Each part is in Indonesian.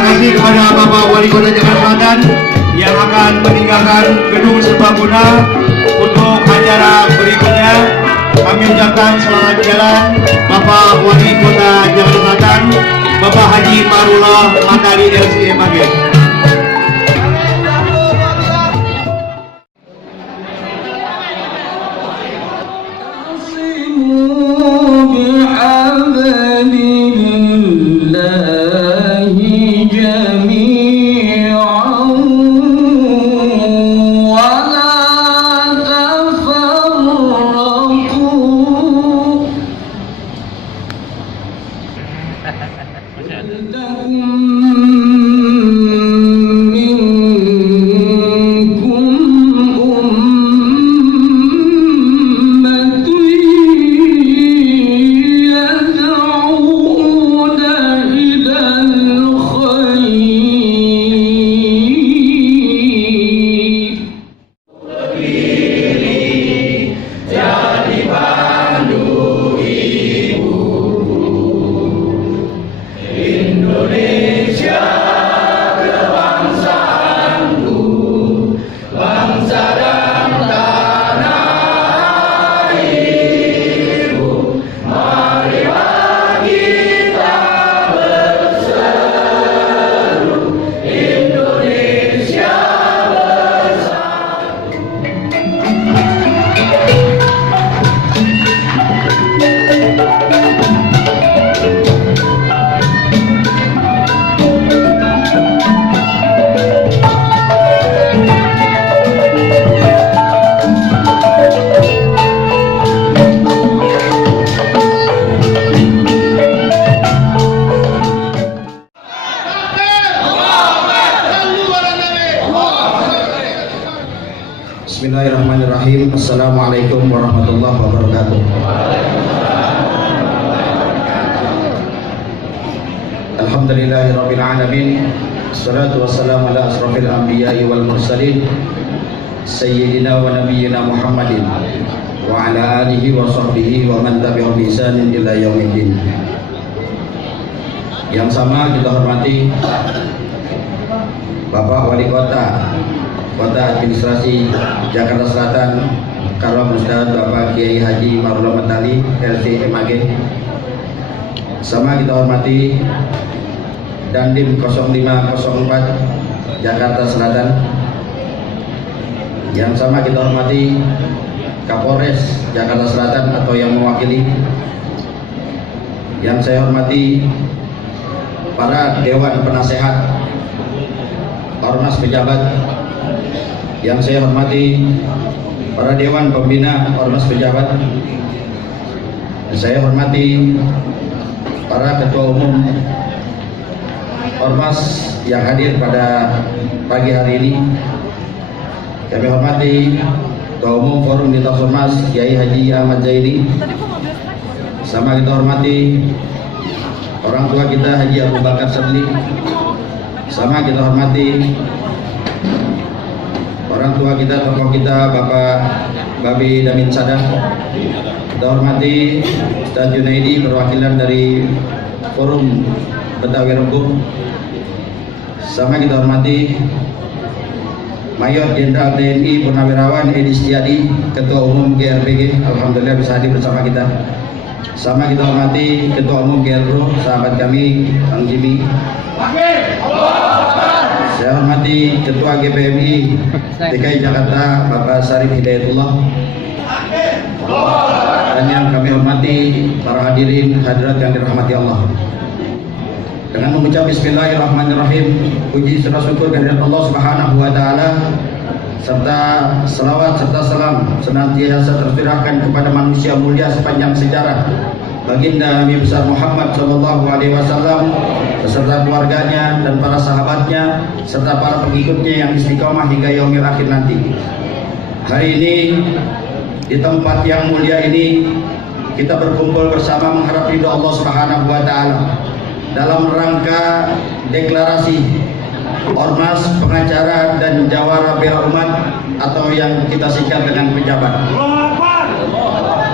kasih kepada Bapak Wali Kota Jakarta Selatan yang akan meninggalkan gedung serbaguna untuk acara berikutnya. Kami ucapkan selamat jalan Bapak Wali Kota Jakarta Selatan, Bapak Haji Marullah Matali LCMAG. Bismillahirrahmanirrahim. Assalamualaikum warahmatullahi wabarakatuh. Alhamdulillahirabbil alamin. Assalatu wassalamu ala asrofil anbiya'i wal mursalin sayyidina wa nabiyyina Muhammadin wa ala alihi wa sahbihi wa man tabi'ahum bi ihsanin ila yaumiddin. Yang sama kita hormati Bapak Wali Kota Administrasi Jakarta Selatan, Karom Ustaz Bapak Kiai Haji Marullah Matali LCMAG. Sama kita hormati Dandim 0504 Jakarta Selatan. Yang sama kita hormati Kapolres Jakarta Selatan atau yang mewakili. Yang saya hormati para Dewan Penasehat Ormas Pejabat. Yang saya hormati para Dewan Pembina Ormas Pejabat. Saya hormati para Ketua Umum Ormas yang hadir pada pagi hari ini. Kami hormati Ketua Umum Forum Lintas Ormas Kiai Haji Ahmad Zaidi. Sama kita hormati orang tua kita Haji Abu Bakar Sadli. Sama kita hormati orang tua kita, tokoh kita Bapak Babi Damin Sadang. Kita hormati Ustaz Junaidi, perwakilan dari Forum Betawi Rembuk. Sama kita hormati Mayor Jenderal TNI Purnawirawan Edi Setiadi, Ketua Umum GRPG. Alhamdulillah bisa hadir bersama kita. Sama kita hormati Ketua Umum GRPRO, sahabat kami Bang Jimmy. Saya hormati Ketua GPMI DKI Jakarta Bapak Sarif Hidayatullah. Dan yang kami hormati para hadirin hadirat yang dirahmati Allah. Dengan mengucap Bismillahirrahmanirrahim, puji serta syukur kehadirat Allah Subhanahu wa taala serta selawat serta salam senantiasa tercurahkan kepada manusia mulia sepanjang sejarah, Baginda Nabi besar Muhammad sallallahu alaihi wasallam beserta keluarganya dan para sahabatnya serta para pengikutnya yang istiqomah hingga yaumil akhir nanti. Hari ini di tempat yang mulia ini kita berkumpul bersama mengharap ridho Allah Subhanahu wa taala dalam rangka deklarasi Ormas Pengacara dan Jawara Bela Umat atau yang kita singkat dengan pejabat.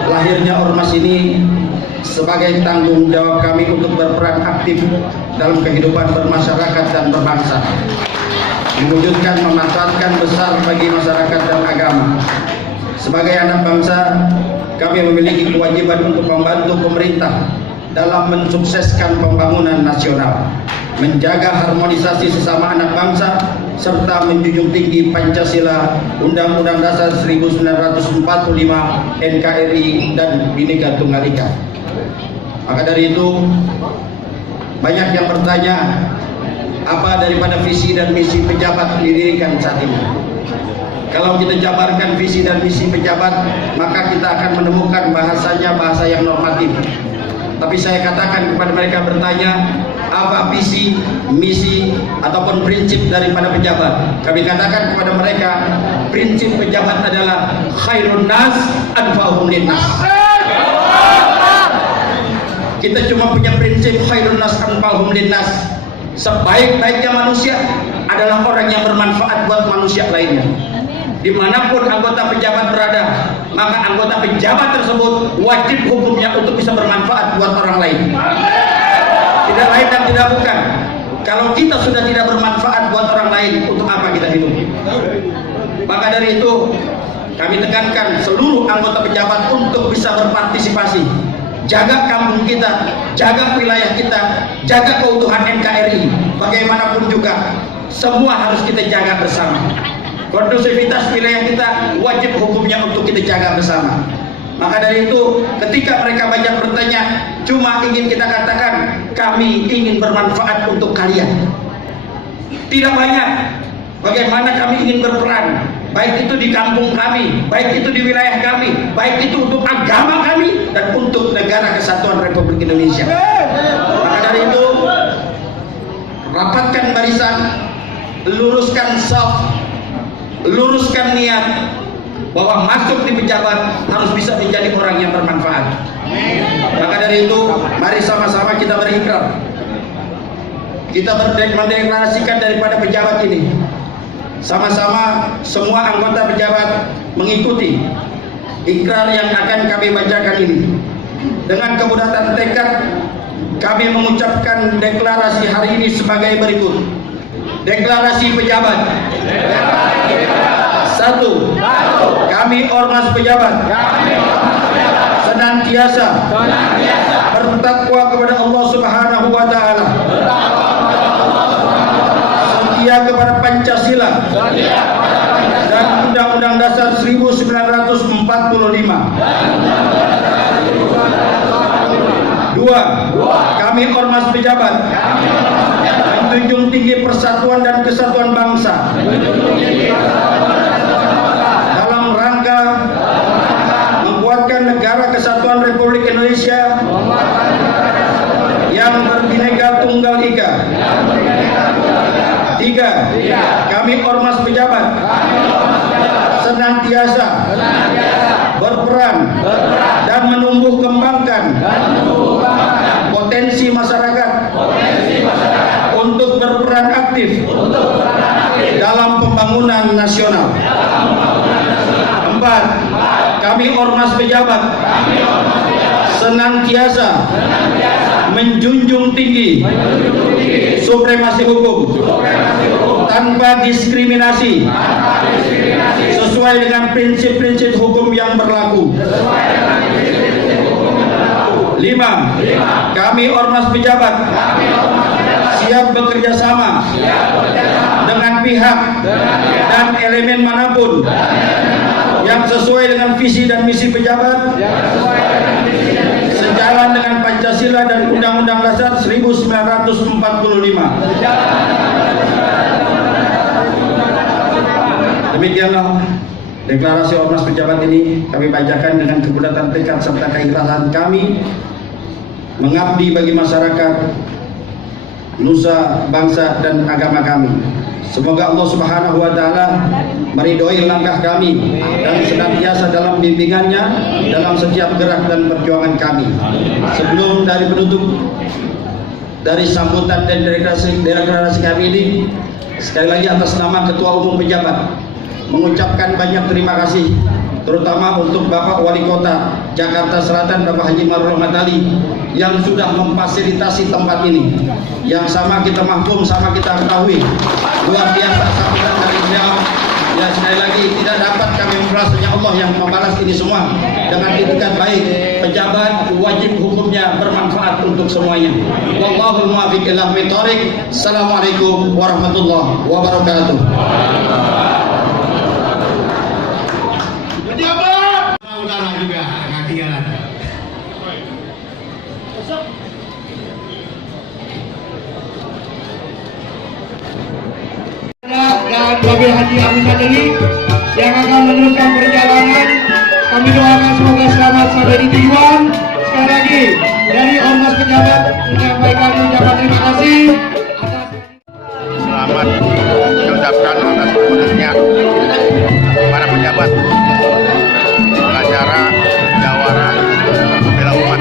Lahirnya ormas ini sebagai tanggung jawab kami untuk berperan aktif dalam kehidupan bermasyarakat dan berbangsa, mewujudkan memanfaatkan besar bagi masyarakat dan agama. Sebagai anak bangsa, kami memiliki kewajiban untuk membantu pemerintah dalam mensukseskan pembangunan nasional, menjaga harmonisasi sesama anak bangsa, serta menjunjung tinggi Pancasila, Undang-Undang Dasar 1945, NKRI, dan Bhinneka Tunggal Ika. Maka dari itu, banyak yang bertanya, apa daripada visi dan misi pejabat didirikan saat ini? Kalau kita jabarkan visi dan misi pejabat, maka kita akan menemukan bahasanya bahasa yang normatif. Tapi saya katakan kepada mereka bertanya, apa visi, misi, ataupun prinsip daripada pejabat? Kami katakan kepada mereka, prinsip pejabat adalah khairun nas anfa'uhum linnas. Kita cuma punya prinsip khairun nas anfa'uhum linnas. Sebaik-baiknya manusia adalah orang yang bermanfaat buat manusia lainnya. Dimanapun anggota pejabat berada, maka anggota pejabat tersebut wajib hukumnya untuk bisa bermanfaat buat orang lain. Tidak lain dan tidak bukan. Kalau kita sudah tidak bermanfaat buat orang lain, untuk apa kita hidup? Maka dari itu, kami tekankan seluruh anggota pejabat untuk bisa berpartisipasi. Jaga kampung kita, jaga wilayah kita, jaga keutuhan NKRI. Bagaimanapun juga, semua harus kita jaga bersama. Kondusivitas wilayah kita wajib hukumnya untuk kita jaga bersama. Maka dari itu, ketika mereka banyak bertanya, cuma ingin kita katakan, kami ingin bermanfaat untuk kalian. Tidak banyak. Bagaimana kami ingin berperan, baik itu di kampung kami, baik itu di wilayah kami, baik itu untuk agama kami, dan untuk negara kesatuan Republik Indonesia. Maka dari itu, rapatkan barisan, luruskan saf, luruskan niat, bahwa masuk di pejabat harus bisa menjadi orang yang bermanfaat. Maka dari itu, mari sama-sama kita berikrar, kita mendeklarasikan daripada pejabat ini. Sama-sama semua anggota pejabat mengikuti ikrar yang akan kami bacakan ini. Dengan kebudatan tekad, kami mengucapkan deklarasi hari ini sebagai berikut. Deklarasi pejabat. Satu, kami ormas pejabat senantiasa bertakwa kepada Allah Subhanahu wa Ta'ala, setia kepada Pancasila dan Undang-Undang Dasar 1945. Dua, kami ormas pejabat menjunjung tinggi persatuan dan kesatuan bangsa dalam rangka menguatkan negara kesatuan Republik Indonesia yang berbhinneka tunggal ika. Tiga, kami ormas pejabat senantiasa berperan dan menumbuh kembangkan potensi masyarakat untuk berperan aktif dalam pembangunan nasional. Empat, kami ormas pejabat senantiasa menjunjung tinggi supremasi hukum tanpa diskriminasi sesuai dengan prinsip-prinsip hukum yang berlaku. Lima, kami ormas pejabat siap bekerja sama dengan pihak dan elemen manapun yang sesuai dengan visi dan misi pejabat sejalan dengan Pancasila dan Undang-Undang Dasar 1945. Demikianlah deklarasi ormas pejabat ini kami bacakan dengan kebudatan tekad serta keikhlasan kami mengabdi bagi masyarakat, nusa, bangsa, dan agama kami. Semoga Allah Subhanahu wa Ta'ala meridhoi langkah kami dan senantiasa dalam bimbingannya dalam setiap gerak dan perjuangan kami. Sebelum dari penutup dari sambutan dan deklarasi kami ini, sekali lagi atas nama Ketua Umum Pejabat mengucapkan banyak terima kasih, terutama untuk Bapak Wali Kota Jakarta Selatan Bapak Haji Maruf Ali yang sudah memfasilitasi tempat ini. Yang sama kita mahfum, sama kita ketahui, luar biasa sambutan dari beliau. Ya, sekali lagi tidak dapat kami membalasnya, Allah yang membalas ini semua dengan itikat baik. Pejabat wajib hukumnya bermanfaat untuk semuanya. Wallahul muwaffiq ila aqwamit thoriq. Assalamualaikum warahmatullahi wabarakatuh. Pejabat saudara juga nggak ketinggalan. Dan Bapak Haji Abu Sadeli yang akan meneruskan perjalanan, kami doakan semoga selamat sampai di tujuan. Sekali lagi dari Ormas Pejabat menyampaikan ucapan terima kasih atas selamat diucapkan atas keputusannya para pejabat acara jawara bela umat.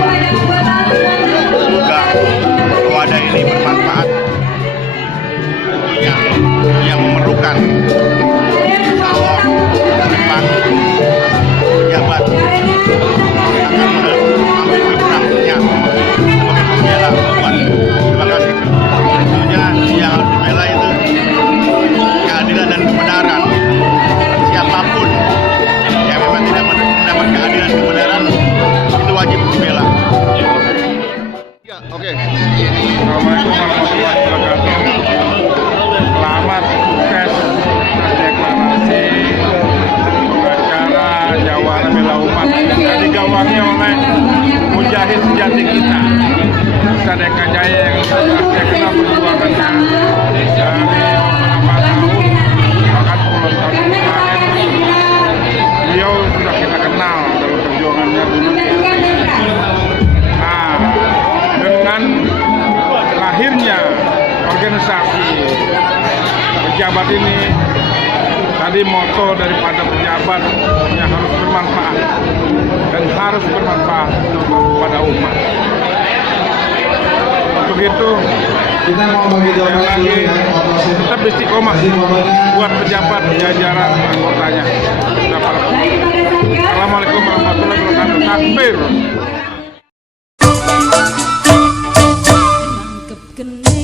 Semoga wadah ini bermanfaat yang memerlukan. Insya Allah depan pejabat akan mengambil perannya sebagai pembela umat. Terima kasih. Tentunya yang harus dibela itu keadilan dan kebenaran. Siapapun yang memang tidak mendapat keadilan dan kebenaran itu wajib dibela. Ya, oke. Assalamualaikum warahmatullahi wabarakatuh. Selamat sukses atas deklarasi acara jawara bela umat yang digawangi oleh mujahid sejati kita, Sadeka Jaya, yang saya kenal perjuangannya dari beberapa tahun, bahkan puluhan tahun kemarin. Beliau sudah kita kenal dalam perjuangannya dulu. Nah, dengan lahirnya organisasi pejabat ini, tadi moto daripada pejabat yang harus bermanfaat dan harus bermanfaat pada umat. Untuk itu kita mau bagi sekali lagi tetap istiqomah buat pejabat jajaran anggotanya. Assalamualaikum warahmatullahi wabarakatuh. Takbir. Nangkep